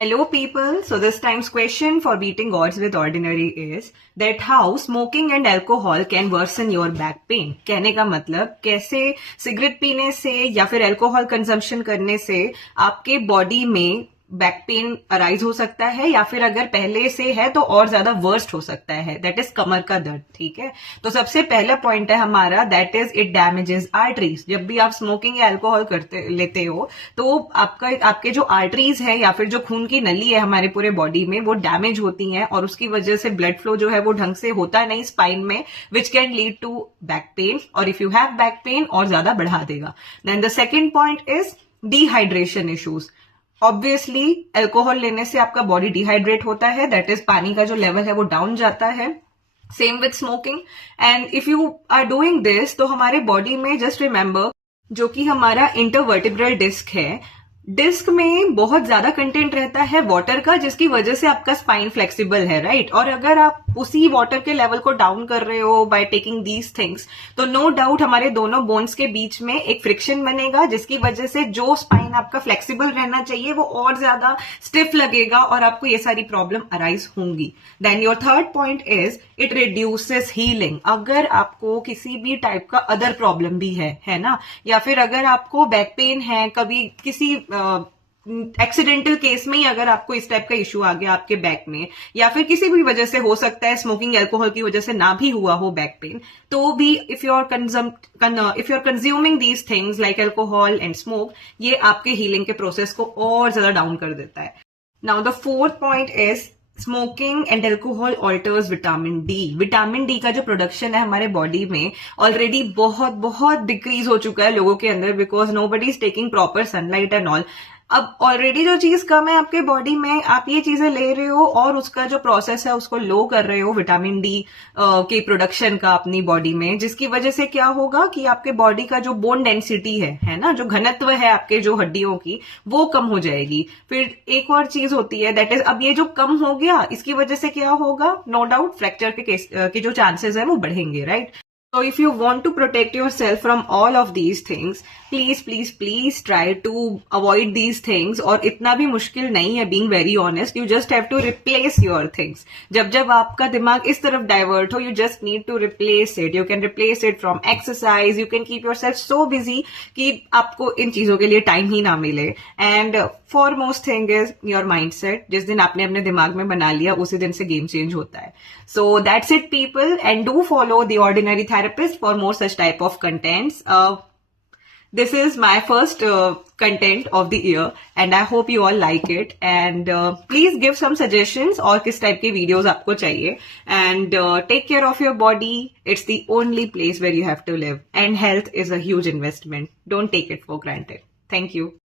Hello people, so this time's question for beating odds with ordinary is that how smoking and alcohol can worsen your back pain. कहने का मतलब कैसे cigarette पीने से या फिर अल्कोहल कंजम्पशन करने से आपके बॉडी में बैक पेन अराइज हो सकता है या फिर अगर पहले से है तो और ज्यादा वर्स्ट हो सकता है, दैट इज कमर का दर्द। ठीक है, तो सबसे पहला पॉइंट है हमारा that is it damages arteries. जब भी आप स्मोकिंग या अल्कोहल लेते हो तो आपके जो आर्टरीज है या फिर जो खून की नली है हमारे पूरे बॉडी में वो डैमेज होती है और उसकी वजह से ब्लड फ्लो जो है वो ढंग से होता नहीं स्पाइन में, which can lead to back pain, और if you have back pain और ज्यादा बढ़ा देगा। Then the second point is dehydration issues. Obviously alcohol लेने से आपका बॉडी डिहाइड्रेट होता है, दैट इज पानी का जो लेवल है वो डाउन जाता है। Same with smoking. And if you are doing this तो हमारे बॉडी में जस्ट रिमेंबर जो कि हमारा इंटरवर्टिब्रल डिस्क है, डिस्क में बहुत ज्यादा कंटेंट रहता है वाटर का, जिसकी वजह से आपका स्पाइन फ्लेक्सिबल है, राइट। और अगर आप उसी वाटर के लेवल को डाउन कर रहे हो बाय टेकिंग दीज थिंग्स तो नो डाउट हमारे दोनों बोन्स के बीच में एक फ्रिक्शन बनेगा, जिसकी वजह से जो स्पाइन आपका फ्लेक्सिबल रहना चाहिए वो और ज्यादा स्टिफ लगेगा और आपको ये सारी प्रॉब्लम अराइज होंगी। Then your third point is it reduces healing. अगर आपको किसी भी टाइप का अदर प्रॉब्लम भी है ना, या फिर अगर आपको बैक पेन है, कभी किसी एक्सीडेंटल केस में ही अगर आपको इस टाइप का इश्यू आ गया आपके बैक में, या फिर किसी भी वजह से हो सकता है स्मोकिंग अल्कोहल की वजह से ना भी हुआ हो बैक पेन, तो भी if you are consuming these things like alcohol and smoke, ये आपके हीलिंग के प्रोसेस को और ज्यादा डाउन कर देता है। Now the fourth point is smoking and alcohol alters vitamin D. Vitamin D का जो प्रोडक्शन है हमारे बॉडी में ऑलरेडी बहुत बहुत डिक्रीज हो चुका है लोगों के अंदर, because nobody is taking proper sunlight and all. अब ऑलरेडी जो चीज कम है आपके बॉडी में, आप ये चीजें ले रहे हो और उसका जो प्रोसेस है उसको लो कर रहे हो विटामिन डी के प्रोडक्शन का अपनी बॉडी में, जिसकी वजह से क्या होगा कि आपके बॉडी का जो बोन डेंसिटी है ना, जो घनत्व है आपके जो हड्डियों की, वो कम हो जाएगी। फिर एक और चीज होती है दैट इज, अब ये जो कम हो गया इसकी वजह से क्या होगा, नो डाउट फ्रैक्चर के जो चांसेस है वो बढ़ेंगे, right. So if you want to protect yourself from all of these things, please try to avoid these things। और इतना भी मुश्किल नहीं है, being very honest, you just have to replace your things। जब आपका दिमाग इस तरफ डाइवर्ट हो, you just need to replace it। You can replace it from exercise, you can keep yourself so busy कि आपको इन चीजों के लिए टाइम ही ना मिले। And foremost thing is your mindset। जिस दिन आपने अपने दिमाग में बना लिया उसी दिन से गेम चेंज होता है। So that's it people, and do follow the Ordinary Therapist for more such type of contents। This is my first content of the year and I hope you all like it, and please give some suggestions और किस type के videos आपको चाहिए, and take care of your body। It's the only place where you have to live, and health is a huge investment। Don't take it for granted। Thank you।